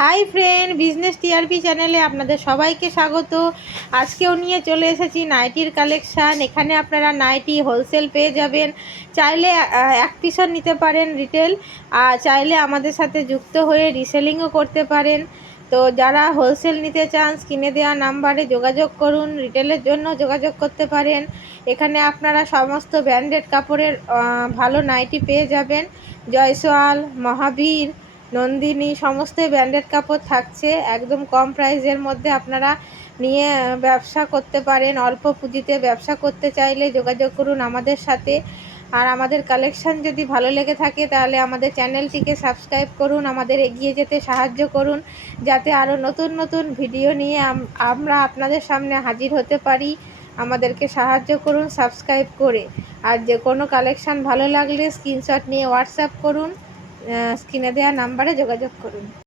Hi friend, business TRP চ্যানেলে আপনাদের সবাইকে স্বাগত। আজকেও নিয়ে চলে এসেছি নাইটির কালেকশান। এখানে আপনারা নাইটি হোলসেল পেয়ে যাবেন। চাইলে এক পিসও নিতে পারেন রিটেল, আর চাইলে আমাদের সাথে যুক্ত হয়ে রিসেলিংও করতে পারেন। তো যারা হোলসেল নিতে চান স্ক্রিনে দেওয়া নাম্বারে যোগাযোগ করুন, রিটেলের জন্য যোগাযোগ করতে পারেন। এখানে আপনারা সমস্ত ব্র্যান্ডেড কাপড়ের ভালো নাইটি পেয়ে যাবেন। জয়সওয়াল, মহাবীর, নন্দিনী সমস্ত ব্র্যান্ডেড কাপড় থাকছে একদম কম প্রাইসের মধ্যে। আপনারা নিয়ে ব্যবসা করতে পারেন। অল্প পুঁজিতে ব্যবসা করতে চাইলে যোগাযোগ করুন আমাদের সাথে। আর আমাদের কালেকশান যদি ভালো লেগে থাকে তাহলে আমাদের চ্যানেলটিকে সাবস্ক্রাইব করুন, আমাদের এগিয়ে যেতে সাহায্য করুন, যাতে আরও নতুন নতুন ভিডিও নিয়ে আমরা আপনাদের সামনে হাজির হতে পারি। আমাদেরকে সাহায্য করুন সাবস্ক্রাইব করে। আর যে কোনো কালেকশান ভালো লাগলে স্ক্রিনশট নিয়ে হোয়াটসঅ্যাপ করুন, স্ক্রিনে দেওয়া নাম্বারে যোগাযোগ করুন।